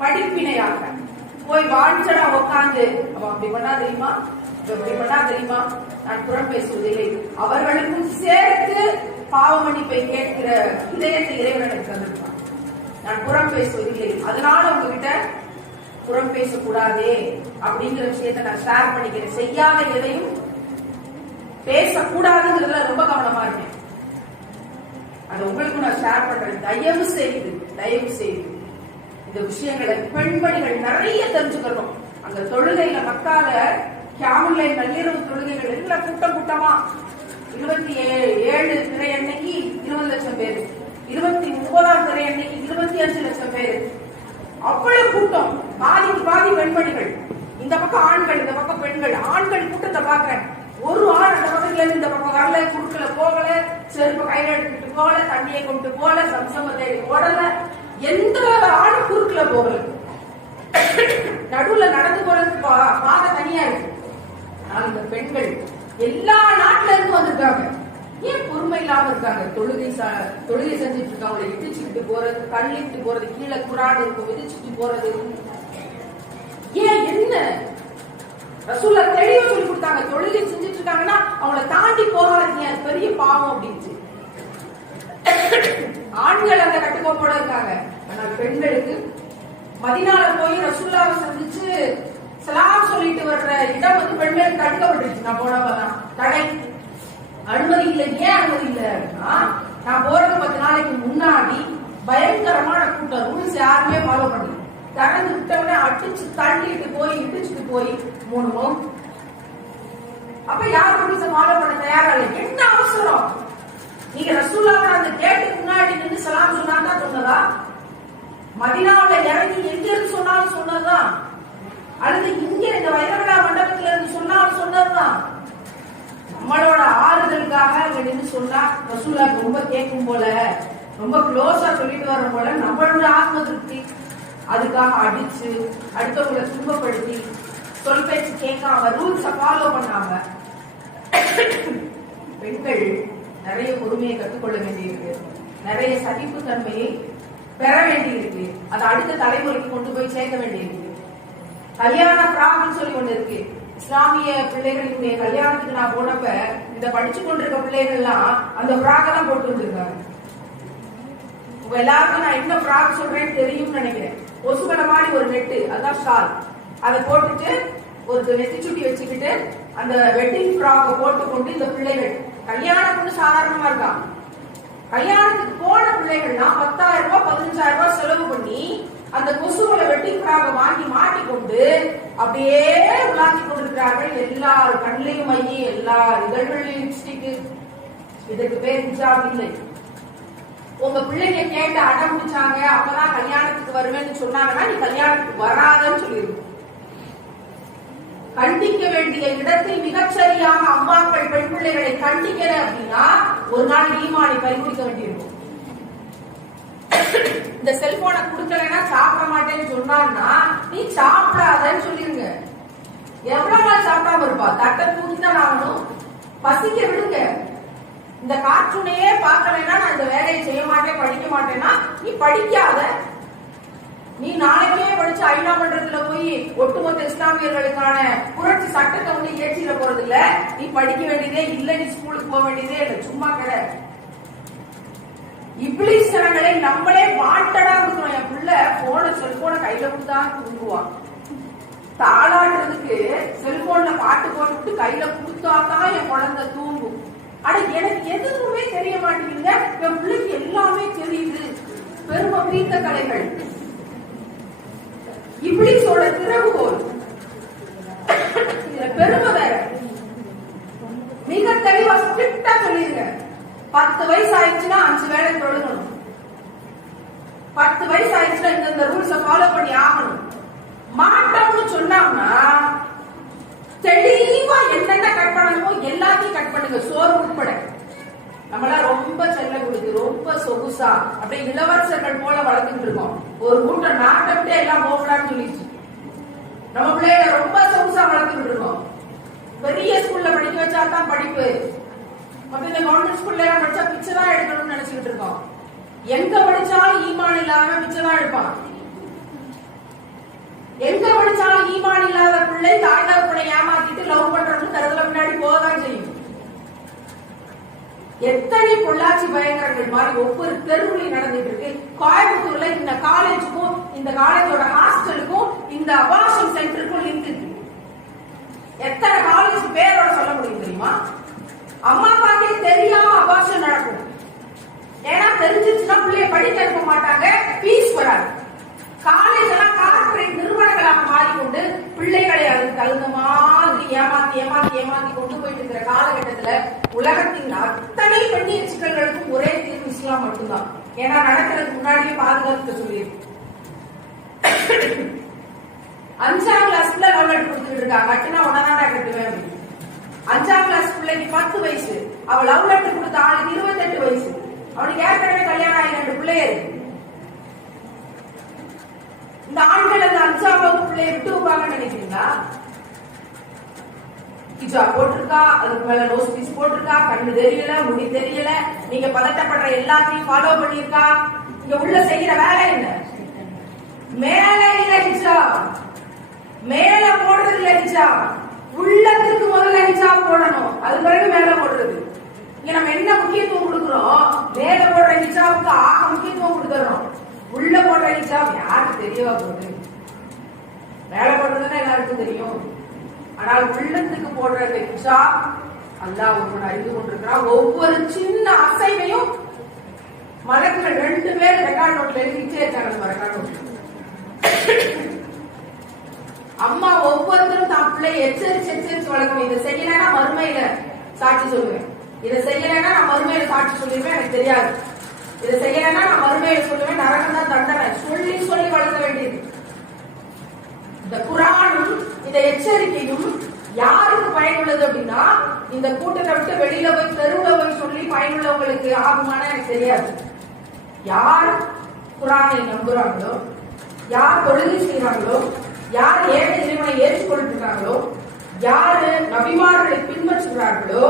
படிப்பினையாக போய் வாஞ்சடா உட்காந்து அவன் அப்படி பண்ணா தெரியுமா, இப்படி பண்ணா தெரியுமா, நான் புறம் பேசுவதில்லை. அவர்களுக்கும் சேர்த்து பாவ மன்னிப்பை கேட்கிற இதயத்தை இறைவன் எனக்கு தந்திருப்பான். நான் புறம் பேசுவதில்லை, அதனால உங்ககிட்ட புறம் பேசக்கூடாதே அப்படிங்கிற விஷயத்த நான் ஷேர் பண்ணிக்கிறேன். செய்யாத எதையும் பேசக்கூடாதுங்கிறதுல ரொம்ப கவனமா இருக்கேன். அது உங்களுக்கு நான் ஷேர் பண்றேன். தயவு செய்து இந்த விஷயங்களை பெண்மணிகள் நிறைய தெரிஞ்சுக்கணும். அந்த தொழுகையில மக்கால கியாமுல்லை நள்ளிரவு தொழுகைகள் எல்லாம் கூட்டமா 27 திரை அன்னைக்கு 20 லட்சம் பேரு, 29ஆம் திரை அன்னைக்கு 25 லட்சம் பேரு, அவ்வளவு கூட்டம். பாதி பெண்மணிகள், இந்த பக்கம் ஆண்கள், இந்த பக்கம் பெண்கள். ஆண்கள் கூட்டத்தை பாக்குறேன், ஒரு ஆள் அந்த பக்கத்துல இருந்து இந்த பக்கம் வரல, குறுக்கல போகல, செருப்பு கையில எடுத்துட்டு போகல, தண்ணியை கொண்டு போகல, சம்சம தேடி ஓடல, எந்த ஆளும் குறுக்கல போகல. நடுவுல நடந்து போறதுக்கு பாதை தனியா இருக்கு. அந்த பெண்கள் எல்லா நாட்டுல இருந்து வந்திருக்காங்க. ஏன் பொறுமை இல்லாம இருக்காங்க? தொழுகை செஞ்சுட்டு இருக்காங்க. இடிச்சுட்டு போறது, தள்ளிட்டு போறது, கீழே குரான் இருக்கும், மிதிச்சுட்டு போறது. ஏன் என்ன ரசூலா தெளிவா சொல்லி கொடுத்தாங்க. தொழுகை செஞ்சுட்டு இருக்காங்கன்னா அவங்கள தாண்டி போகாதீங்க, பெரிய பாவம் அப்படின்னு. ஆண்கள் அந்த கட்டுக்கோப்போட இருக்காங்க. ஆனால் பெண்களுக்கு மதீனால போய் ரசூலுல்லாஹை சந்திச்சு சலாம் சொல்லிட்டு வர்ற இடம் வந்து பெண்களுக்கு தடுக்கப்பட்டுருச்சு. நான் போனப்பதான் தடை, அனுமதி இல்லை. ஏன் அனுமதி இல்லை? நான் போறது 10 நாளைக்கு முன்னாடி பயங்கரமான கூட்டம், ரூல்ஸ் யாருமே ஃபாலோ பண்ணல. திறந்து விட்டவனே அடிச்சு தள்ளிட்டு போய் இடிச்சுட்டு போய் 3 மோம். அப்ப யார் ரூல்ஸ் ஃபாலோ பண்ண தயாரா இல்லை. என்ன அவசரம்? நீங்க ரசூலுல்லாஹ் அந்த கேட்டுக்கு முன்னாடி நின்று சலாம் சொன்னாங்க சொன்னதா? மதீனாவுல இறங்கி எங்க இருந்து சொன்னாலும் சொன்னதுதான், அல்லது இங்க இந்த வைரவிழா மண்டபத்துல இருந்து சொன்னாலும் சொன்னதுதான். நம்மளோட ஆறுதலுக்காக அங்க நின்று சொன்னா ரசூலுல்லாஹ் ரொம்ப கேட்கும் போல, ரொம்ப க்ளோஸா சொல்லிட்டு வரும் போல நம்மளோட ஆத்ம திருப்தி. அதுக்காக அடிச்சு அடுத்தவங்களை துன்பப்படுத்தி சொல் பேச்சு கேட்காம ரூல்ஸ ஃபாலோ பண்ணாம பெண்கள் நிறைய பொறுமையை கற்றுக்கொள்ள வேண்டியிருக்கு, நிறைய சகிப்பு தன்மையை பெற வேண்டியிருக்கு. அதை அடுத்த தலைமுறைக்கு கொண்டு போய் சேர்க்க வேண்டியிருக்கு. கல்யாண பிராக்னு சொல்லி ஒண்ணு இருக்கு. இஸ்லாமிய பிள்ளைகளுடைய கல்யாணத்துக்கு நான் போனப்ப இந்த படிச்சு கொண்டிருக்க பிள்ளைகள்லாம் அந்த பிராக் எல்லாம் போட்டு வந்திருக்காங்க. உங்க எல்லாருக்கும் நான் என்ன பிராக் சொல்றேன்னு தெரியும்னு நினைக்கிறேன். ஒசுகட மாதிரி ஒரு நெட்டு, அதான் ஷால், அதை போட்டுட்டு ஒரு நெத்தி சுட்டி வச்சுக்கிட்டு அந்த வெட்டிங் ஃப்ராக போட்டுக்கொண்டு இந்த பிள்ளைகள் கல்யாணம் சாதாரணமா இருக்கான். கல்யாணத்துக்கு போன பிள்ளைகள்னா 10,000 ரூபாய் 15,000 ரூபாய் செலவு பண்ணி அந்த கொசுகளை வெட்டிங் ஃப்ராக வாங்கி மாட்டிக்கொண்டு அப்படியே உலாத்தி கொண்டிருக்கிறார்கள். எல்லார் கண்ணிலையும் மையி, எல்லா இதழ்களையும் லிப்ஸ்டிக். இதுக்கு பேர் ஹிஜாப் இல்லை. உங்க பிள்ளைங்க கேட்டு அடம் பிடிச்சாங்க, அப்பதான் கல்யாணத்துக்கு வருவேன்னு சொன்னாங்கன்னா நீ கல்யாணத்துக்கு வராதன்னு சொல்லிருக்கும். கண்டிக்க வேண்டிய இடத்தில் மிகச்சரியாக அம்மாக்கள் பெண் பிள்ளைகளை கண்டிக்கிற அப்படின்னா ஒரு நாள் ஈமானை பறிமுடிக்க வேண்டியிருக்கும். இந்த செல்போனை கொடுக்கலன்னா சாப்பிட மாட்டேன்னு சொன்னான்னா நீ சாப்பிடாதன்னு சொல்லிருங்க. எவ்வளவு நாள் சாப்பிடாம இருப்பா? தட்டை தூக்கிதான் ஆகணும். பசிக்க விடுங்க. இந்த கார்ட்டூனையே பார்க்கலன்னா நான் இந்த வேலையை செய்ய மாட்டேன், படிக்க மாட்டேன்னா நீ படிக்காத. நீ நாளைக்கே படிச்சு ஐநா மன்றத்துல போய் ஒட்டுமொத்த இஸ்லாமியர்களுக்கான புரட்சி சட்டத்தை வந்து இயற்றிட போறது இல்ல. நீ படிக்க வேண்டியதே இல்ல, நீ ஸ்கூலுக்கு போக வேண்டியதே இல்ல. சும்மா கிடையாது. இப்ளீஸ் ஜனங்களை நம்மளே வாண்டடா இருக்கணும். என் பிள்ளை செல்போனை கையில கொடுத்தா தூங்குவான். தாளாடுறதுக்கு செல்போன்ல பாட்டு போட்டு கையில கொடுத்தாதான் என் குழந்தை தூங்கும். ஆனா எனக்கு எதுவுமே தெரிய மாட்டேங்குது. என் பிள்ளைக்கு எல்லாமே தெரியுது. பெருமை பீத்த கலைகள் இப்ளீஸோட திறவுகோல். இதுல பெருமை வேற. மிக தெளிவா ஸ்ட்ரிக்டா சொல்லிருங்க. 10 வயசு ஆயிடுச்சுன்னா 5 வேளை தொழுகணும். 10 வயசு ஆயிடுச்சுன்னா இந்த ரூல்ஸ ஃபாலோ பண்ணி ஆகணும். மாட்டோம்னு சொன்னாங்கன்னா தெளிவா என்னென்ன கட் பண்ணணுமோ எல்லாத்தையும் கட் பண்ணுங்க, சோறு உட்பட. நம்மளா ரொம்ப செல்ல கொடுத்து ரொம்ப சொகுசா அப்படியே இளவரசர்கள் போல வளர்த்துட்டு இருக்கோம். ஒரு கூட்டம் நாட்டை எல்லாம் போகலான்னு சொல்லிடுச்சு. நம்ம பிள்ளைய ரொம்ப சொகுசா வளர்த்துட்டு இருக்கோம். பெரிய ஸ்கூல்ல படிக்க வச்சாதான் படிப்பு. மத்த இந்த கவர்மெண்ட் ஸ்கூல்ல எல்லாம் படிச்சா பிச்சை தான் எடுக்கணும்னு நினைச்சுக்கிட்டு இருக்கோம். எங்க படிச்சாலும் ஈமான் இல்லாம பிச்சை தான் எடுப்பான். பிள்ளை தாய் தகப்பனை ஏமாத்திட்டு லவ் பண்றது தரதுல முன்னாடி போதான் செய்யும். எத்தனை பொள்ளாச்சி பயங்கரங்கள் மாதிரி ஒவ்வொரு தெருவுலையும் நடந்துட்டு இருக்கு. கோயம்புத்தூர்ல இந்த காலேஜுக்கும் இந்த காலேஜோட ஹாஸ்டலுக்கும் இந்த அபார்ஷன் சென்டருக்கும் லிங்க் இருக்கு. எத்தனை காலேஜ் பேரோட சொல்ல முடியும் தெரியுமா? அம்மா அப்பாக்கே தெரியாம அபார்ஷன் நடக்கும். ஏன்னா தெரிஞ்சிச்சுன்னா பிள்ளைய படிக்க இருக்க மாட்டாங்க, பீஸ் வராது. காலேஜ் எல்லாம் கார்பரேட் நிறுவனங்களாக மாறிக்கொண்டு பிள்ளைகளை அதுக்கு தகுந்த மாதிரி ஏமாத்தி ஏமாத்தி ஏமாத்தி கொண்டு போயிட்டு இருக்கிற காலகட்டத்துல உலகத்தின் அத்தனை பெண்ணிய சிக்கல்களுக்கும் ஒரே தீர்வு இஸ்லாம் மட்டும்தான். ஏன்னா நடக்கிறதுக்கு முன்னாடியே பாதுகாத்து சொல்லியிருக்கு. 5ஆம் கிளாஸ் பிள்ளை லவ் லெட்டர் கொடுத்துட்டு இருக்கா, கட்டுனா உடனே கட்டுவேன் அப்படின்னு. 5ஆம் கிளாஸ் பிள்ளைக்கு 10 வயசு, அவ லவ் லெட்டர் கொடுத்த ஆளுக்கு 28 வயசு. அவனுக்கு ஏற்கனவே கல்யாணம் ஆகி 2 பிள்ளைய இருக்கு. இந்த ஆண்கள் அந்த 5ஆம் வகுப்பு பிள்ளைய விட்டு வைப்பாங்கன்னு நினைக்கிறீங்களா? ஹிஜாப் போட்டிருக்கா, அதுக்கு மேல நோஸ் பீஸ் போட்டிருக்கா, கண்ணு தெரியல, முடி தெரியல, நீங்க பதட்டப்படுற எல்லாத்தையும் ஃபாலோ பண்ணிருக்கா. இங்க உள்ள செய்யற வேலை என்ன? மேல இல்ல ஹிஜாப், மேல போடுறது இல்ல ஹிஜாப், உள்ளத்துக்கு முதல்ல ஹிஜாப் போடணும், அது பிறகு மேல போடுறது. இங்க நம்ம என்ன முக்கியத்துவம் கொடுக்கிறோம்? மேல போடுற ஹிஜாபுக்கு ஆக முக்கியத்துவம் கொடுத்துறோம். உள்ள போடுற ஹிஜாப் யாருக்கு தெரியவா போகுது? மேல போடுறதுன்னா எல்லாருக்கும் தெரியும். ஆனால் உள்ளத்துக்கு போடுற ஹிஜாப் அல்லாஹ் ஒருவன் அறிந்து கொண்டிருக்கிறான். ஒவ்வொரு சின்ன அசைவையும் மலக்குகள் 2 பேர் ரெக்கார்ட் நோட்ல எழுதிட்டே இருக்காங்க. ரெக்கார்ட் நோட் அம்மா ஒவ்வொருத்தரும் தான் பிள்ளையை எச்சரிச்சு எச்சரிச்சு வளர்க்கணும். இதை செய்யலைன்னா மறுமையில சாட்சி சொல்லுவேன், இதை செய்யலைன்னா நான் மறுமையில சாட்சி சொல்லிடுவேன், எனக்கு தெரியாது, இதை செய்யலைன்னா நான் மறுமையில சொல்லுவேன், நரகம் தான் தண்டனை சொல்லி சொல்லி வளர்க்க வேண்டியது. இந்த குர்ஆனும் இந்த எச்சரிக்கையும் யாருக்கு பயனுள்ளது அப்படின்னா, இந்த கூட்டத்தை விட்டு வெளியில போய் தெருவுல போய் சொல்லி பயனுள்ளவங்களுக்கு ஆகுமான்னு எனக்கு தெரியாது. யார் குர்ஆனை நம்புறாங்களோ, யார் தொழுகை செய்யறாங்களோ, யார் ஏக இறைவனை ஏற்றுக்கொண்டிருக்காங்களோ, யாரு நபிமார்களை பின்பற்றுகிறார்களோ,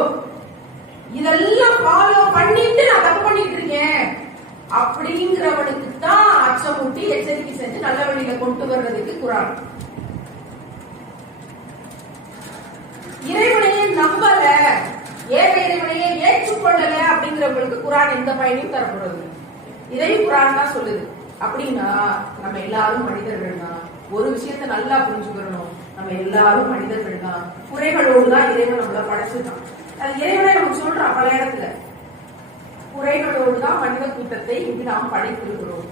இதெல்லாம் ஃபாலோ பண்ணிட்டு நான் தப்பு பண்ணிட்டு இருக்கேன் அப்படிங்கிறவனுக்கு தான் அச்சமூட்டி எச்சரிக்கை செஞ்சு நல்ல வழியில கொண்டு வர்றதுக்கு குர்ஆன். இறைவனையே நம்பல, ஏக இறைவனையே ஏற்றுக்கொள்ளல அப்படிங்கிறவங்களுக்கு குர்ஆன் எந்த பயனையும் தரப்படுறது. இதையும் குர்ஆன் தான் சொல்லுது. அப்படின்னா நம்ம எல்லாரும் மனிதர்கள் தான். ஒரு விஷயத்தை நல்லா புரிஞ்சுக்கணும், நம்ம எல்லாரும் மனிதர்கள் தான். குறைகளோடு தான் இறைவன் நம்மள படைச்சுட்டான். அது இறைவனை நம்ம சொல்றோம் பல இடத்துல. குறைகளோடு தான் மனித கூட்டத்தை இங்கு நாம் படைத்திருக்கிறோம்.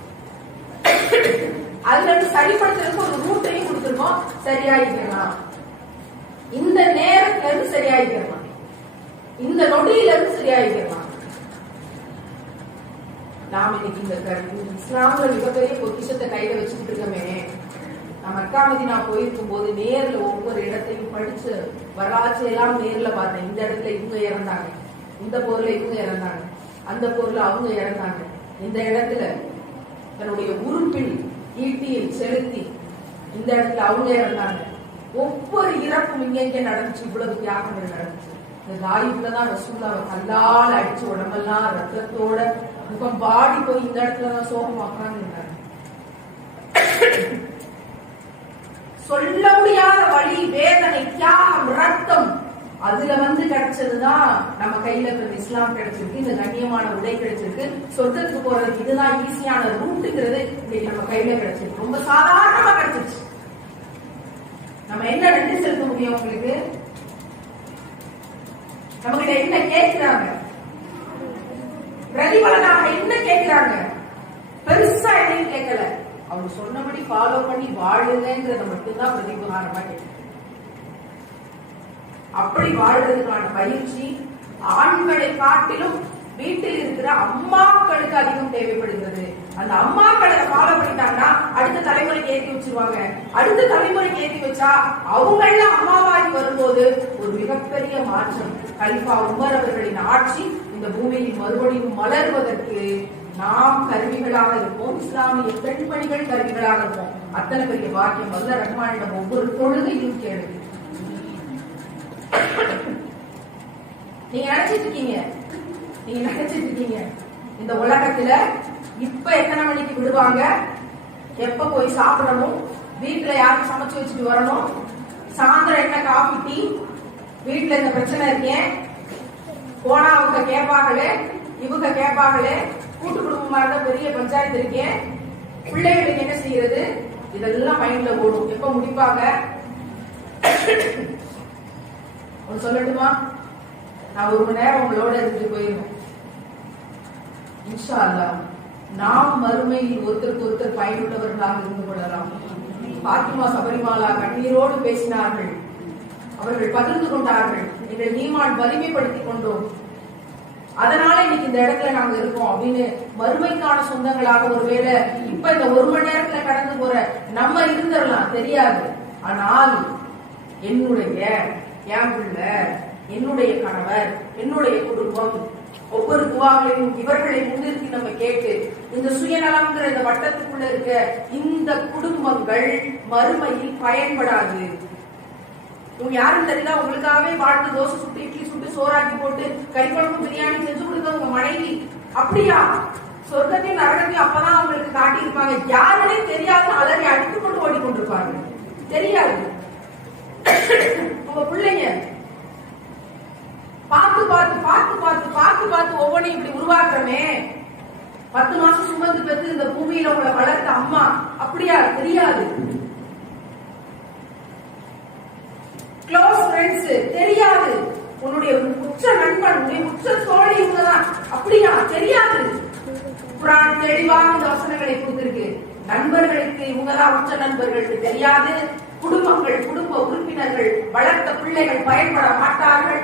அதுல இருந்து சரிப்படுத்துறதுக்கு ஒரு ரூட்டையும் கொடுத்திருக்கோம். சரியாயிக்கலாம், இந்த நேரத்துல இருந்து சரியாயிக்கலாம், இந்த நொடியில இருந்து சரியாயிக்கலாம். நாம் இன்னைக்கு இந்த இஸ்லாம்ல மிகப்பெரிய பொக்கிஷத்தை கையில வச்சுக்கிட்டு இருக்கோமே. நான் மக்கா மதீனா போயிருக்கும் போது நேர்ல ஒவ்வொரு இடத்தையும் படிச்சு வரலாற்று எல்லாம் நேர்ல பார்த்தேன். இந்த இடத்துல இவங்க இறந்தாங்க, இந்த போர்ல இவங்க இறந்தாங்க, அந்த போர்ல அவங்க இறந்தாங்க, இந்த இடத்துல தன்னுடைய உறுப்பில் ஈட்டியை செலுத்தி இந்த இடத்துல அவங்க இறந்தாங்க. ஒவ்வொரு இறப்பும் இங்க நடந்துச்சு. இவ்வளவு தியாகங்கள் நடந்துச்சு. இந்த தாயிப்புலதான் ரசூலுல்லாஹ் கல்லால அடிச்சு உடம்பெல்லாம் ரத்தத்தோட முகம் பாடி போய் இந்த இடத்துலதான் சோகமாக்குறாங்க. சொல்ல முடியாத வலி, வேதனை, தியாகம், ரத்தம், அதுல கிடைச்சதுதான் நம்ம கையில இருக்கிற இஸ்லாம் கிடைச்சிருக்கு. இந்த கண்ணியமான உடை கிடைச்சிருக்கு. சொர்க்கத்துக்கு போறதுக்கு இதுதான் ஈஸியான ரூட்டுங்கிறது இன்னைக்கு நம்ம கையில கிடைச்சிருக்கு. ரொம்ப சாதாரணமா கிடைச்சிருச்சு. நம்ம என்ன நன்றி செலுத்த முடியும்? உங்களுக்கு நம்ம கிட்ட என்ன கேட்கிறாங்க? பிரதிபலனாக என்ன கேட்கிறாங்க? பெருசா எதையும் கேட்கல. அவங்க சொன்னபடி ஃபாலோ பண்ணி வாழுங்கிறத மட்டும்தான் பிரதிபலனமா கேட்க. அப்படி வாழ்றதுக்கான பயிற்சி ஆண்களை காட்டிலும் வீட்டில் இருக்கிற அம்மாக்களுக்கு அதிகம் தேவைப்படுகிறது. அந்த அம்மாக்களை ஃபாலோ பண்ணிட்டாங்கன்னா அடுத்த தலைமுறைக்கு ஏற்றி வச்சிருவாங்க. அடுத்த தலைமுறைக்கு ஏற்றி வச்சா அவங்கள அம்மாவாகி வரும்போது ஒரு மிகப்பெரிய மாற்றம். கலிஃபா உமர் அவர்களின் ஆட்சி இந்த பூமியில் மறுபடியும் மலர்வதற்கு நாம் கருவிகளாக இருப்போம். இஸ்லாமிய பெண்மணிகள் கருவிகளாக இருப்போம். அத்தனை பெரிய வாக்கியம் வல்ல ரஹ்மானிடம் ஒவ்வொரு தொழுகையும் கேளுங்க. நீங்க நினைச்சிட்டு இருக்கீங்க இந்த உலகத்துல இப்ப எத்தனை மணிக்கு விடுவாங்க, எப்ப போய் சாப்பிடணும், வீட்டுல யாரும் சமைச்சு வச்சுட்டு வரணும், சாயந்தரம் என்ன காபி டீ, வீட்டுல இந்த பிரச்சனை இருக்கேன், போனா அவங்க கேட்பாங்களே இவங்க கேட்பாங்களே, கூட்டு குடும்பமா இருந்தா பெரிய பஞ்சாயத்து இருக்கேன், பிள்ளைகளுக்கு என்ன செய்யறது, இதெல்லாம் மைண்ட்ல ஓடும். எப்ப முடிப்பாங்க? சொல்லட்டுமா? நான் 1 மணி நேரம் உங்களோட இருந்து போயிருவேன். இன்ஷா அல்லாஹ் நாம் மறுமையில் ஒருத்தருக்கு ஒருத்தர் பயனுள்ளவர்களாக இருந்து கொள்ளலாம். பாத்திமா சபரிமாலா கண்ணீரோடு பேசினார்கள், அவர்கள் பகிர்ந்து கொண்டார்கள், எங்கள் ஈமான் வலிமைப்படுத்திக் கொண்டோம், அதனால இன்னைக்கு இந்த இடத்துல நாங்க இருக்கோம் அப்படின்னு மறுமைக்கான சொந்தங்களாக. ஒருவேளை இப்ப இந்த 1 மணி நேரத்துல கடந்து போற நம்ம இருந்துடலாம், தெரியாது. ஆனால் என்னுடைய என் பிள்ளை, என்னுடைய கணவர், என்னுடைய குடும்பம், ஒவ்வொரு துவாகளையும் இவர்களை முன்னிறுத்தி நம்ம கேட்டு இந்த சுயநலம்ங்கிற இந்த வட்டத்துக்குள்ள இருக்க இந்த குடும்பங்கள் மறுமையில் பயன்படாது. இவங்க யாரும் தெரியல, உங்களுக்காகவே வாழ்ந்து தோசை சுட்டு இட்லி சுட்டு சோறாக்கி போட்டு கறிக்குழம்பு பிரியாணி செஞ்சு கொடுக்க உங்க மனைவி, அப்படியா சொர்க்கத்தையும் நரகத்தையும் அப்பதான் அவங்களுக்கு காட்டியிருப்பாங்க. யாருன்னே தெரியாது, அலறி அடித்துக் கொண்டு ஓடிக்கொண்டிருப்பாங்க, தெரியாது. உங்க பிள்ளைங்க பார்த்து பார்த்து பார்த்து பார்த்து பார்த்து பார்த்து ஒவ்வொன்றையும் இப்படி உருவாக்குறமே. 10 மாசம் சுமந்து பெற்று இந்த பூமியில உங்களை வளர்த்த அம்மா, அப்படியா தெரியாது. க்ளோஸ் ஃப்ரெண்ட்ஸ் தெரியாது, உன்னுடைய உச்ச நண்பன், உன்னுடைய உச்ச தோழி இவங்கதான், அப்படியா தெரியாது. குர்ஆன் தெளிவாக இந்த வசனங்களை கொடுத்திருக்கு. நண்பர்களுக்கு இவங்கதான் உச்ச நண்பர்களுக்கு தெரியாது. குடும்பங்கள், குடும்ப உறுப்பினர்கள், வளர்த்த பிள்ளைகள் பயன்பட மாட்டார்கள்.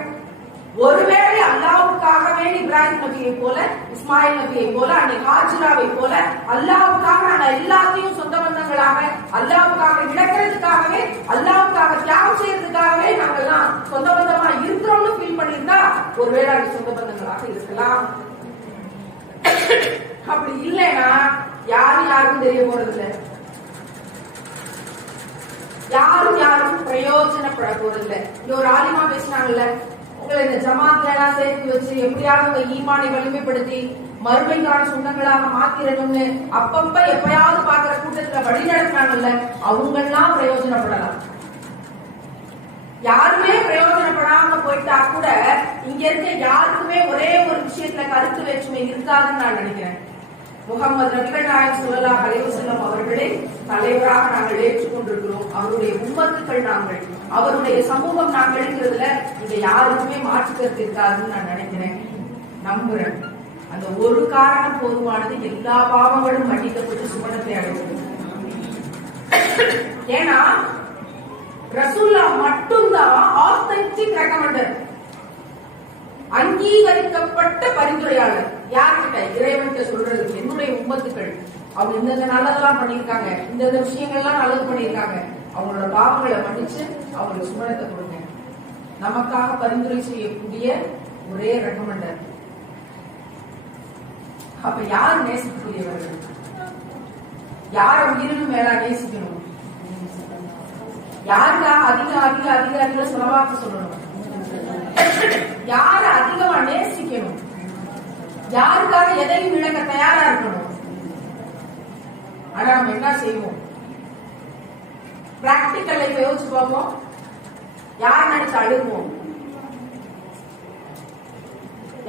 ஒருவேளை அல்லாஹ்வுக்காகவே இப்ராஹிம் நபியை போல, இஸ்மாயில் நபியை போல, அன்னை ஹாஜிராவை போல அல்லாஹ்வுக்காக நாங்கள் எல்லாத்தையும் சொந்த பந்தங்களாக, அல்லாஹ்வுக்காக இழக்கிறதுக்காகவே, அல்லாஹ்வுக்காக தியாகம் செய்யறதுக்காகவே நாங்கெல்லாம் சொந்த பந்தமா இருக்கிறோம்னு ஃபீல் பண்ணியிருந்தா ஒருவேளை அது சொந்த பந்தங்களாக இருக்கலாம். அப்படி இல்லைன்னா யாருக்கும் தெரிய போறது இல்லை, யாரும் பிரயோஜனப்பட போறது இல்லை. இங்க ஒரு ஆலிமா பேசினாங்கல்ல, உங்களை இந்த ஜமாத்ல எல்லாம் சேர்த்து வச்சு எப்படியாவது உங்க ஈமானை வலிமைப்படுத்தி மறுமைக்கான சொந்தங்களாக மாத்திரணும்னு அப்பப்ப எப்பயாவது பாக்குற கூட்டத்துல வழி நடத்தினாங்கல்ல, அவங்க எல்லாம் பிரயோஜனப்படலாம். யாருமே பிரயோஜனப்படாம போயிட்டா கூட இங்க இருக்க யாருக்குமே ஒரே ஒரு விஷயத்துல கருத்து வேற்றுமை இருக்காதுன்னு நான் நினைக்கிறேன். முகமது நபிகள் நாயகம் ஸல்லல்லாஹு அலைஹி வஸல்லம் அவர்களை தலைவராக நாங்கள் ஏற்றுக்கொண்டிருக்கிறோம். அவருடைய உம்மத்துக்கள் நாங்கள், அவருடைய சமூகம் நாங்கள்ங்கிறதுல இங்க யாருக்குமே மாற்று கருத்து இருக்காதுன்னு நான் நினைக்கிறேன், நம்புறேன். அந்த ஒரு காரணம் போதுமானது, எல்லா பாவங்களும் மன்னிக்கப்பட்டு சுமணத்தை அடைவது. ஏன்னா ரசூல்லா மட்டும்தான் ஆத்தென்டிக் ரெக்கமெண்டர், அங்கீகரிக்கப்பட்ட பரிந்துரையாளர். யார்கிட்ட? இறைவன்கிட்ட சொல்றது. என்னுடைய உம்மத்துக்கள் அவங்க இந்த நல்லதெல்லாம் பண்ணியிருக்காங்க, இந்த விஷயங்கள்லாம் நல்லது பண்ணியிருக்காங்க, அவங்களோட பாவங்களை மன்னிச்சு அவங்களுக்கு சுமணத்தை கொடுங்க. நமக்காக பரிந்துரை செய்யக்கூடிய ஒரே ரெக்கமெண்டர். அப்ப யார் நேசிக்கக்கூடியவர்கள்? யார உயிரினும் மேலா நேசிக்கணும்? யாருக்காக அதிக அதிக அதிக அதிக செலவாக்க சொல்லணும்? யார அதிகமா நேசிக்கணும்? யாருக்காக எதையும் இழக்க தயாரா இருக்கணும்? ஆனா நம்ம என்ன செய்வோம்? பிராக்டிக்கல் லைஃப் யோசிச்சு பார்ப்போம். யார் நினைச்சு அழுவோம்?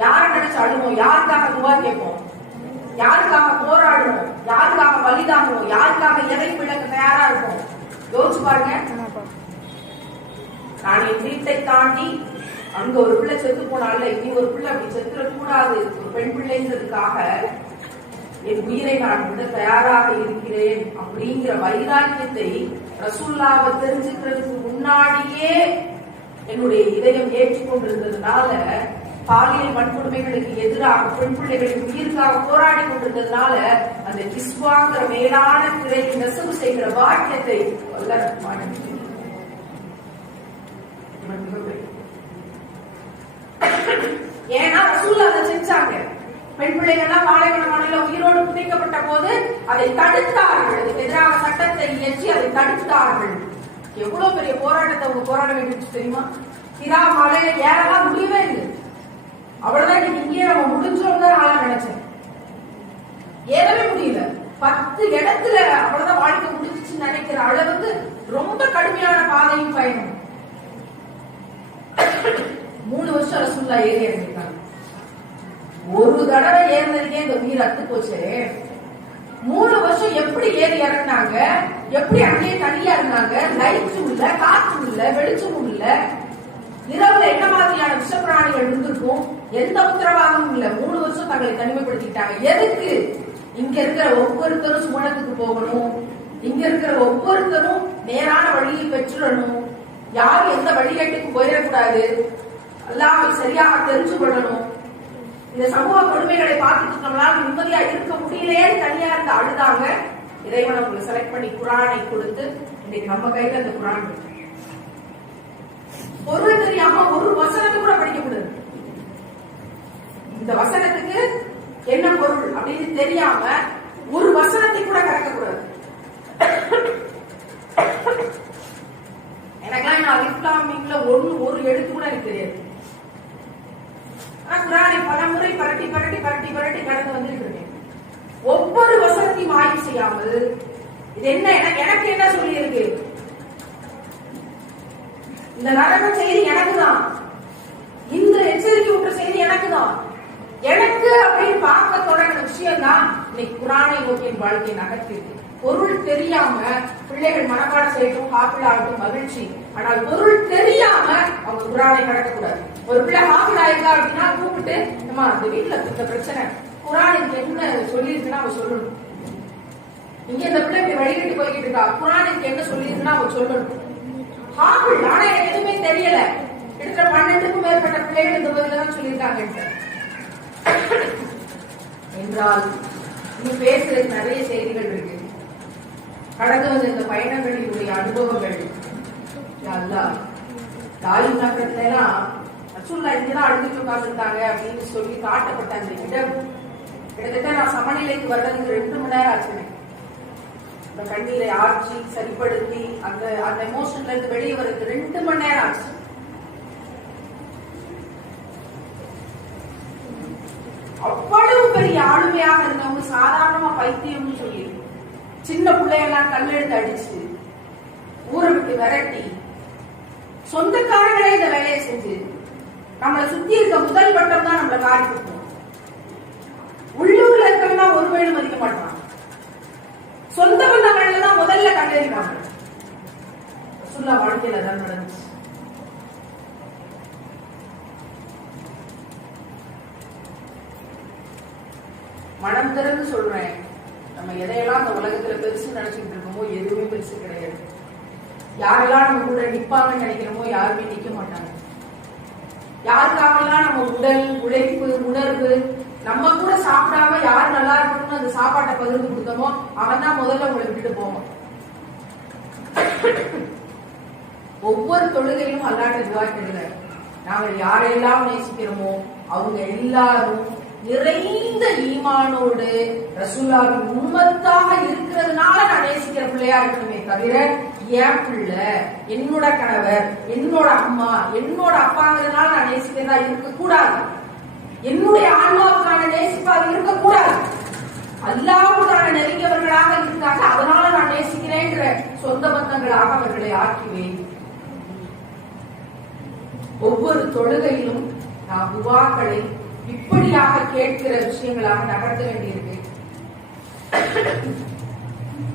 யார் நினைச்சு அழுவோம்? யாருக்காக துவா கேட்போம்? யாருக்காக போராடுவோம்? யாருக்காக பலிதாங்குவோம்? யாருக்காக எதையும் இழக்க தயாரா இருக்கும்? யோசிச்சு பாருங்க. நான் என் வீட்டை தாண்டி அங்க ஒரு பிள்ளை செத்து போனால இனி ஒரு பிள்ளை அப்படி செத்துட கூடாது, ஒரு பெண் பிள்ளைங்கிறதுக்காக என் உயிரை நான் விட தயாராக இருக்கிறேன் அப்படிங்கிற வைராக்கியத்தை ரசூலுல்லாஹ்வை தெரிஞ்சுக்கிறதுக்கு முன்னாடியே என்னுடைய இதயம் ஏற்றுக்கொண்டிருந்ததுனால, பாலியல் வன்கொடுமைகளுக்கு எதிராக பெண் பிள்ளைகளின் உயிருக்காக போராடி கொண்டிருந்ததுனால அந்த கிஸ்வாங்கிற மேலான திரையை நெசவு செய்கிற வாக்கியத்தை ஏன்னா ரசூலுல்லாஹ் அதை செஞ்சாங்க. பெண் பிள்ளைகள்லாம் பாலைவன மலையில உயிரோடு புதைக்கப்பட்ட போது அதை தடுத்தார்கள், அதுக்கு எதிராக சட்டத்தை இயற்றி அதை தடுத்தார்கள். எவ்வளவு பெரிய போராட்டத்தை அவங்க போராட வேண்டியது தெரியுமா? ஹிரா மலையில ஏறலாம் முடியவே இல்லை. அவ்வளவுதான், இங்கே நம்ம முடிஞ்சோம் தான் ஆள நினைச்சேன். ஏறவே முடியல. 10 இடத்துல அவ்வளவுதான் வாழ்க்கை முடிஞ்சிச்சுன்னு நினைக்கிற அளவுக்கு ரொம்ப கடுமையான பாதையும் பயணம். 3 வருஷம் ரசூலுல்லா ஏறி இறங்கிருக்காங்க. ஒரு தடவை ஏறினதுக்கே இந்த உயிர் அத்து போச்சு. 3 வருஷம் எப்படி ஏறி இறங்கினாங்க? எப்படி அங்கேயே தனியா இருந்தாங்க? லைட்ஸும் இல்ல, காற்றும் இல்ல, வெளிச்சமும் இல்ல. இரவுல என்ன மாதிரியான விஷப்பிராணிகள் இருந்திருக்கும்? எந்த உத்தரவாதமும் இல்ல. 3 வருஷம் தங்களை தனிமைப்படுத்திட்டாங்க. எதுக்கு? இங்க இருக்கிற ஒவ்வொருத்தரும் சுமணத்துக்கு போகணும், இங்க இருக்கிற ஒவ்வொருத்தரும் நேரான வழியை பெற்றுடணும், யாரும் எந்த வழிகட்டுக்கு போயிடக்கூடாது, எல்லாமே சரியாக தெரிஞ்சு கொள்ளணும். இந்த சமூக கொடுமைகளை பார்த்துட்டு நம்மளால நிம்மதியா இருக்க முடியலையே தனியா இருந்து அழுதாங்க. இறைவன் அவங்களை செலக்ட் பண்ணி குரானை கொடுத்து இன்னைக்கு நம்ம கையில அந்த குரான் இருக்கு. பொருள் தெரியாம ஒரு வசனத்தை கூட படிக்கக்கூடாது. இந்த வசனத்துக்கு என்ன பொருள் அப்படின்னு தெரியாம ஒரு வசனத்தை கூட கறக்கக்கூடாது. எனக்கெல்லாம் இஸ்லாமிக்ல ஒரு எழுத்து கூட எனக்கு தெரியாது. குரானை பல முறை பரட்டி பரட்டி பரட்டி பரட்டி கடந்து வந்துட்டு இருக்கேன். ஒவ்வொரு வசனத்தையும் ஆய்வு செய்யாமல் இது என்ன எனக்கு என்ன சொல்லி இருக்கு, இந்த நரக செய்தி எனக்கு தான், இந்த எச்சரிக்கை விட்ட செய்தி எனக்கு தான், எனக்கு அப்படின்னு பார்க்க தொடங்கின விஷயம் தான் இன்னைக்கு குரானை நோக்கிய வாழ்க்கையை நகர்த்திருக்கு. பொருள் தெரியாம பிள்ளைகள் மனப்பாடம் செய்யட்டும், ஹாஃபில் ஆகட்டும், மகிழ்ச்சி. ஆனால் பொருள் தெரியாம அவங்க குரானை கடக்கக்கூடாது. ஒரு பிள்ளை ஹாஃபில் ஆயிருக்கா அப்படின்னா கூப்பிட்டு, அம்மா அந்த வீட்டுல இந்த பிரச்சனை குரானுக்கு என்ன சொல்லியிருக்குன்னா அவ சொல்லணும். இங்க இந்த பிள்ளை இப்படி வழிகிட்டு போய்கிட்டு இருக்கா, குரானுக்கு என்ன சொல்லியிருக்குன்னா அவ சொல்லணும். ஹாஃபில் ஆனா எனக்கு எதுவுமே தெரியல. கிட்டத்தட்ட 12க்கும் மேற்பட்ட பிள்ளைகள் இந்த பதில தான் சொல்லியிருக்காங்க என்றால் இங்க பேசுறதுக்கு நிறைய செய்திகள் இருக்கு. கடந்து வந்த இந்த பயணங்களினுடைய அனுபவங்கள் தாயும் நகரத்துல எல்லாம் ரசூலுல்லா இங்கதான் அழுதுட்டு உட்கார்ந்துருக்காங்க அப்படின்னு சொல்லி காட்டப்பட்ட அந்த இடம் கிட்டத்தட்ட நான் சமநிலைக்கு வர்றதுக்கு 2 மணி நேரம் ஆச்சுனேன். இந்த கண்ணீரை ஆட்சி சரிப்படுத்தி அந்த எமோஷன்ல இருந்து வெளியே வர்றதுக்கு 2 மணி நேரம் ஆச்சு. அவ்வளவு பெரிய ஆளுமையாக இருந்தவங்க சாதாரணமா பைத்தியம்னு சொல்லி சின்ன பிள்ளையெல்லாம் கல்லெடுத்து அடிச்சு ஊரை விட்டு விரட்டி சொந்தக்காரங்களே இந்த வேலையை செஞ்சு நம்மளை சுத்தி இருக்க முதல் பட்டம் தான் நம்மளை காரி கொடுப்போம். உள்ளூர்ல இருக்கிறதா ஒரு வேணும் மதிக்க மாட்டான். சொந்த பந்தங்கள்ல தான் முதல்ல கண்டறிவாங்க. ரசூலுல்லா வாழ்க்கையில தான் நடந்துச்சு. மனம் திறந்து சொல்றேன், நம்ம எதையெல்லாம் அந்த உலகத்துல பெருசு நினைச்சுட்டு இருக்கோமோ எதுவுமே பெருசு கிடையாது. யாரெல்லாம் நம்ம கூட நிப்பாங்கன்னு நினைக்கிறோமோ யாருமே நிக்க மாட்டாங்க. யாருக்காகலாம் நம்ம உடல் உழைப்பு உணர்வு நம்ம கூட சாப்பிடாம யார் நல்லா இருக்கணும்னு அந்த சாப்பாட்டை பகிர்ந்து கொடுத்தோமோ அவன் தான் முதல்ல உங்களை விட்டுட்டு போவான். ஒவ்வொரு தொழுகையிலும் அல்லாஹ்ட்ட துஆ கேளுங்க. நாங்கள் யாரையெல்லாம் நேசிக்கிறோமோ அவங்க எல்லாரும் நிறைந்த ஈமானோடு ரசூலுல்லாஹின் உம்மத்தாக இருக்கிறதுனால நான் நேசிக்கிற பிள்ளையா இருக்கணுமே தவிர என் பிள்ளை, என்னோட கணவர், என்னோட அம்மா, என்னோட அப்பாங்கிறதுனால நான் நேசிக்கிறதா இருக்கக்கூடாது. என்னுடைய ஆன்மாவுக்கான நேசிப்பாக இருக்கக்கூடாது. அல்லாஹ்வுக்கான நெருங்கியவர்களாக இருக்காங்க, அதனால நான் நேசிக்கிறேங்கிற சொந்த பந்தங்களாக அவர்களை ஆக்குவேன். ஒவ்வொரு தொழுகையிலும் நாம் துஆக்களை இப்படியாக கேட்கிற விஷயங்களாக நகர்த்த வேண்டியிருக்கு.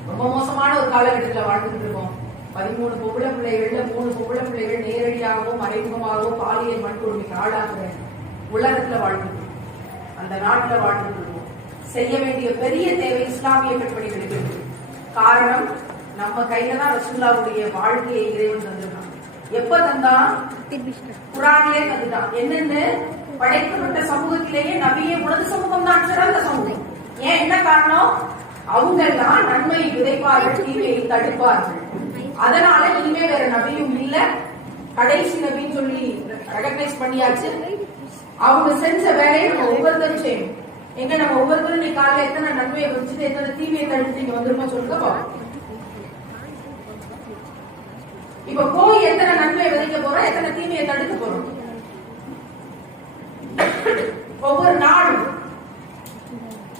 ரொம்ப மோசமான ஒரு காலகட்டத்தில் வாழ்ந்துட்டு இருக்கோம். 13 பொம்பளை பிள்ளைகள்ல 3 பொம்பளை பிள்ளைகள் நேரடியாகவோ மறைமுகமாகவோ பாலியல் வன்கொடுமைக்கு ஆளாகிற உலகத்துல வாழ்ந்துட்டு அந்த நாட்டுல வாழ்ந்துட்டு இருக்கோம். செய்ய வேண்டிய பெரிய தேவை இஸ்லாமிய பெண்மணிகளுக்கு இருக்கு. காரணம், நம்ம கையில தான் ரசூலுல்லாஹ்வுடைய வாழ்க்கையை இறைவன் தந்திருக்கான். எப்ப தந்தான்? குர்ஆனிலே தந்துட்டான். என்னன்னு? படைக்கப்பட்ட சமூகத்திலேயே நபியே உனது சமூகம் தான் சிறந்த சமூகம். ஏன், என்ன காரணம்? அவங்க எல்லாம் நன்மையை விதைப்பார்கள், தீமையை தடுப்பார்கள். அதனால இனிமே வேற நபியும் இல்ல, கடைசி நபின்னு சொல்லி ரெகக்னைஸ் பண்ணியாச்சு. அவங்க செஞ்ச வேலையை நம்ம ஒவ்வொருத்தரும் செய்யணும். எங்க நம்ம ஒவ்வொருத்தரும் நீ காலையில எத்தனை நன்மையை வச்சுட்டு எத்தனை தீமையை தடுத்து நீங்க வந்துருமா சொல்லுங்க. இப்ப போய் எத்தனை நன்மையை விதைக்க போறோம், எத்தனை தீமையை தடுக்க போறோம். ஒவ்வொரு நாளும்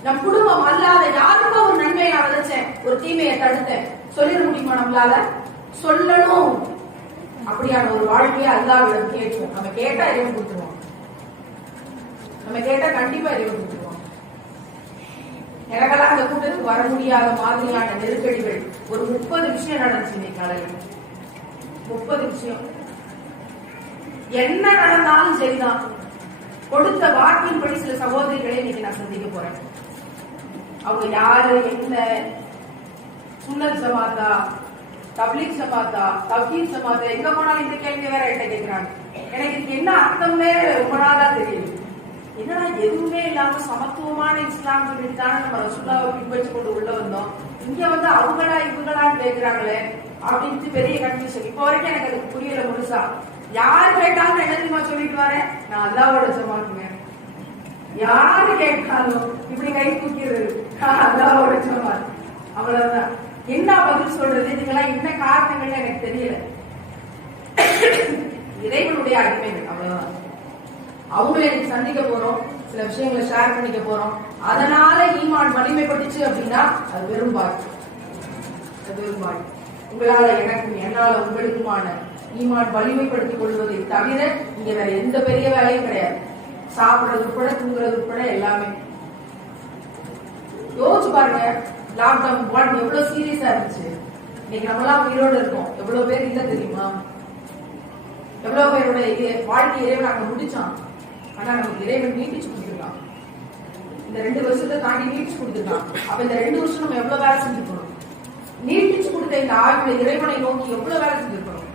நம் குடும்பம் அல்லாத யாருக்கும் ஒரு நன்மையை நான் விதைச்சேன், ஒரு தீமையை தடுத்தேன் சொல்லிட முடியுமா? நம்மளால சொல்லணும். அப்படியான ஒரு வாழ்க்கையை அல்லாஹ்விடம் கேட்போம். நம்ம கேட்டா இறைவன் கொடுத்துருவோம். நம்ம கேட்டா கண்டிப்பா இறைவன் கொடுத்துருவோம். எனக்கெல்லாம் அந்த கூட்டத்துக்கு வர முடியாத மாதிரியான நெருக்கடிகள் ஒரு 30 விஷயம் நடந்துச்சு இன்னைக்கு காலையில். 30 விஷயம். என்ன நடந்தாலும் சரிதான், கொடுத்த வாக்கின்படி சில சகோதரிகளை இன்னைக்கு நான் சந்திக்க போறேன். அவங்க யாரு, என்ன, சுன்னத் ஜமாத்தா, தப்லீக் ஜமாத்தா, தவ்ஹீத் ஜமாத்தா, எங்க போனாலும் இந்த கேள்வி வேற என்கிட்ட கேட்கிறாங்க. எனக்கு இதுக்கு என்ன அர்த்தம்னே ரொம்ப நாளா தெரியும். என்னன்னா எதுவுமே இல்லாம சமத்துவமான இஸ்லாம் சொல்லிட்டு தானே நம்ம ரசூலுல்லாஹ்வை பின்பற்றி கொண்டு உள்ள வந்தோம். இங்க வந்து அவங்களா இவங்களான்னு கேட்கிறாங்களே அப்படின்ட்டு பெரிய கன்ஃபியூஷன். இப்போ வரைக்கும் எனக்கு அதுக்கு புரியல முழுசா. யாரு கேட்டாலும் என்ன தெரியுமா சொல்லிட்டு வரேன், நான் அல்லாஹ்வோட ஜமாத்துங்க. யாரு கேட்டாலும் இப்படி கை தூக்கிறது, அல்லாஹ்வோட ஜமாத். அவ்வளவுதான். என்ன பதில் சொல்றது, இதுக்கெல்லாம் என்ன காரணங்கள் எனக்கு தெரியல. இறைவனுடைய அடிமைகள், அவ்வளவுதான். அவங்கள எனக்கு சந்திக்க போறோம், சில விஷயங்களை ஷேர் பண்ணிக்க போறோம். அதனால ஈமான் வலிமைப்பட்டுச்சு அப்படின்னா அது வெறும் பாக்கி. அது வெறும் பாக்கி. உங்களால எனக்கும், என்னால உங்களுக்குமான ஈமான் வலிமைப்படுத்திக் கொள்வதை தவிர இங்க வேற எந்த பெரிய வேலையும் கிடையாது. சாப்பிடுறது உட்பட, தூங்குறது உட்பட எல்லாமே. யோசிச்சு பாருங்க, லாக்டவுன் எவ்வளவு சீரியஸா இருந்துச்சு. இன்னைக்கு நம்மளாம் உயிரோடு இருக்கோம். எவ்வளவு பேர் இல்ல தெரியுமா? எவ்வளவு பேரோட வாழ்க்கை இறைவன் அங்க முடிச்சான். ஆனா நமக்கு இறைவன் நீட்டிச்சு கொடுத்துருக்கான். இந்த 2 வருஷத்தை தாண்டி நீட்டிச்சு கொடுத்துருக்கான். அப்ப இந்த 2 வருஷம் நம்ம எவ்வளவு வேலை செஞ்சிருக்கணும்? நீட்டிச்சு கொடுத்த இந்த ஆய்வுல இறைவனை நோக்கி எவ்வளவு வேலை செஞ்சிருக்கணும்?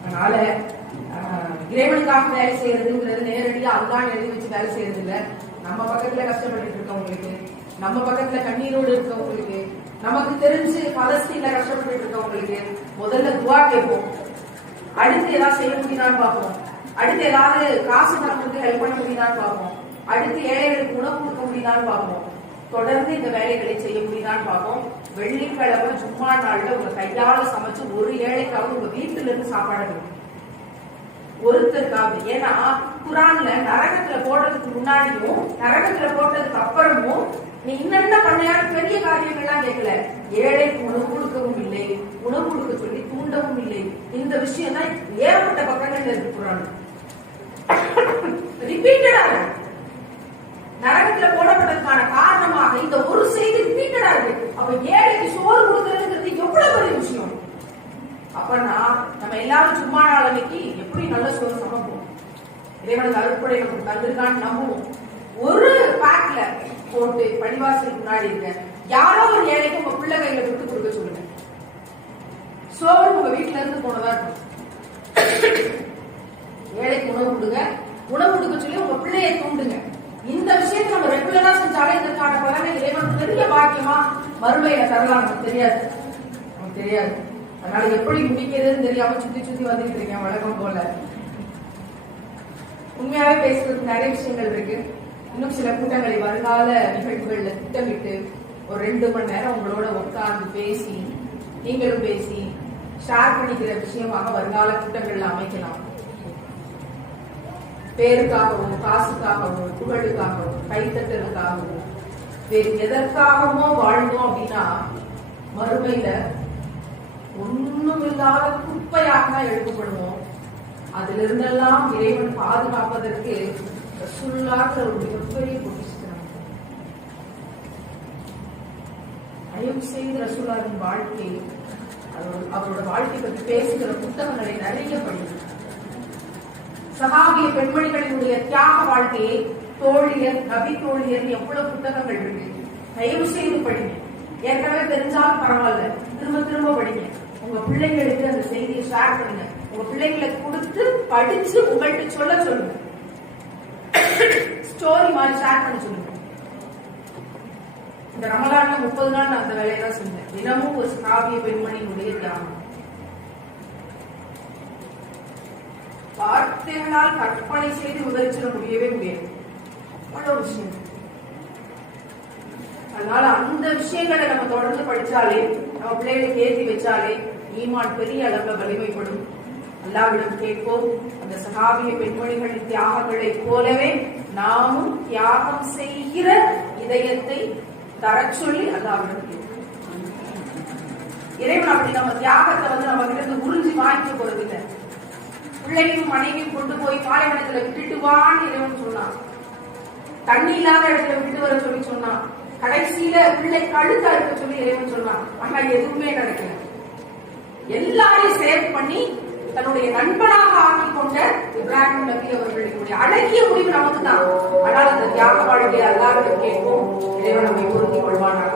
அதனால இறைவனுக்காக வேலை செய்யறதுங்கிறது நேரடியா அல்லாஹ் எழுதி வச்சு வேலை செய்யறது இல்ல. நம்ம பக்கத்துல கஷ்டப்பட்டு இருக்கவங்களுக்கு, நம்ம பக்கத்துல கண்ணீரோடு இருக்கவங்களுக்கு, நமக்கு தெரிஞ்சு பலஸ்தீன்ல கஷ்டப்பட்டு இருக்கவங்களுக்கு முதல்ல துவா கேட்போம். அடுத்து ஏதாவது செய்ய முடியுதான்னு பார்ப்போம். அடுத்து ஏதாவது காசு பணத்துக்கு ஹெல்ப் பண்ண முடியுதான்னு பார்ப்போம். அடுத்து ஏழைகளுக்கு உணவு கொடுக்க முடியுதான்னு பார்ப்போம். தொடர்ந்து இந்த வேலைகளை செய்ய முடியுதான்னு பார்ப்போம். வெள்ளிக்கிழமை சும்மா நாள்ல உங்க கையால சமைச்சு ஒரு ஏழைக்காவது உங்க வீட்டுல இருந்து சாப்பாடு கொடுக்கும். ஒருத்தருக்காவது. ஏன்னா குரான்ல நரகத்துல போடுறதுக்கு முன்னாடியும் நரகத்துல போட்டதுக்கு அப்புறமும் நீ இன்னென்ன பண்ணையான பெரிய காரியங்கள்லாம் கேட்கல. ஏழைக்கு உணவு கொடுக்கவும் இல்லை, உணவு கொடுக்க சொல்லி தூண்டவும் இல்லை. இந்த விஷயம் தான் ஏகப்பட்ட பக்கங்கள் இருக்கு குரான். ரிப்பீட்டடாக நரகத்துல போடப்பட்டதுக்கான காரணமாக இந்த ஒரு செய்தி ரிப்பீட்டடா இருக்கு. அப்ப ஏழைக்கு சோறு கொடுக்கறதுங்கிறது எவ்வளவு பெரிய விஷயம். அப்பனா நம்ம எல்லாரும் சும்மா நாளைக்கு எப்படி நல்ல சோறு சமைப்போம், இறைவனுக்கு அறுப்படை நமக்கு தந்திருக்கான்னு நம்புவோம். ஒரு பேக்ல போட்டு பள்ளிவாசலுக்கு முன்னாடி இருக்க யாரோ ஒரு ஏழைக்கு உங்க பிள்ளை கையில விட்டு கொடுக்க சொல்லுங்க. சோறு உங்க வீட்டுல இருந்து போனதா இருக்கும். ஏழைக்கு உணவு கொடுங்க, உணவு கொடுக்க சொல்லி உங்க பிள்ளையை தூண்டுங்க. இந்த விஷயத்தை நம்ம ரெகுலரா செஞ்சாலே இதற்கான பலனை இறைவன் பெரிய பாக்கியமா மறுமையில தரலாம். நமக்கு தெரியாது, நமக்கு தெரியாது. அதனால எப்படி முடிக்கிறதுன்னு தெரியாம சுத்தி சுத்தி வந்துட்டு இருக்கேன் வழக்கம் போல. உண்மையாவே பேசுறதுக்கு நிறைய விஷயங்கள் இருக்கு. இன்னும் சில கூட்டங்களை வருங்கால நிகழ்வுகள்ல திட்டமிட்டு ஒரு 2 மணி நேரம் உங்களோட உட்கார்ந்து பேசி, நீங்களும் பேசி ஷேர் பண்ணிக்கிற விஷயமாக வருங்கால கூட்டங்கள்ல அமைக்கலாம். பேருக்காகவும், காசுக்காகவும், புகழுக்காகவும், கைத்தட்டலுக்காகவும், வேறு எதற்காகவோ வாழ்ந்தோம் அப்படின்னா மறுமையில ஒண்ணும் இல்லாத குப்பையாக எழுதப்படுவோம். அதுல இருந்தெல்லாம் இறைவன் பாதுகாப்பதற்கு ரசூலுல்லாஹ் ஒரு மிகப்பெரிய பொக்கிஷம். தயவு செய்து ரசூலுல்லாஹின் வாழ்க்கை, அவரோட வாழ்க்கை பற்றி பேசுகிற புத்தகங்களை நிறைய படிங்க. சஹாபிய பெண்மணிகளினுடைய தியாக வாழ்க்கையை, தோழியர், நபி தோழியர் எவ்வளவு புத்தகங்கள் இருக்கு. தயவு செய்து படிங்க. ஏற்கனவே தெரிஞ்சாலும் பரவாயில்ல, திரும்ப திரும்ப படிங்க. உங்க பிள்ளைங்களுக்கு அந்த செய்தியை ஷேர் பண்ணுங்க. உங்க பிள்ளைங்களுக்கு கொடுத்து படிச்சு உங்கள்கிட்ட சொல்லுங்க. ஸ்டோரி மாதிரி ஷேர் பண்ண சொல்லுங்க. இந்த ரமலான்ல 30 நாள் நான் அந்த வேலையை தான் செஞ்சேன். தினமும் ஒரு சஹாபிய பெண்மணியினுடைய தியாகம். வார்த்தைகளால் கற்பனை செய்து விவரிச்சிட முடியவே முடியாது. அவ்வளவு விஷயம். அதனால அந்த விஷயங்களை நம்ம தொடர்ந்து படிச்சாலே, நம்ம பிள்ளைகளுக்கு ஏற்றி வச்சாலே ஈமான் பெரிய அளவுல வலிமைப்படும். அல்லாஹ்விடம் கேட்போம், அந்த சஹாபிய பெண்மணிகளின் தியாகங்களை போலவே நாமும் தியாகம் செய்கிற இதயத்தை தர சொல்லி அல்லாஹ்விடம் கேட்போம். இறைவன் அப்படி நம்ம தியாகத்தை நம்ம கிட்ட இருந்து உறிஞ்சி வாங்கிக்க போறது இல்லை. பிள்ளையும் மனைவியும் கொண்டு போய் பாலைவனத்துல விட்டுட்டு வான்னு இறைவன் சொன்னான். தண்ணி இல்லாத இடத்துல விட்டு வர சொல்லி சொன்னான். கடைசியில பிள்ளை கழுத்தா இருக்க சொல்லி இறைவன் சொன்னான். ஆனா எதுவுமே நடக்கல. எல்லாரையும் சேவ் பண்ணி தன்னுடைய நண்பனாக ஆக்கி கொண்ட இப்ராஹிம் நபி அவர்களுடைய அழகிய முடிவு நமக்கு தான். ஆனால் அந்த தியாக வாழ்க்கையை அல்லாஹ்விடம் கேட்போம். இறைவன் நம்மை பொருந்திக் கொள்வானாக.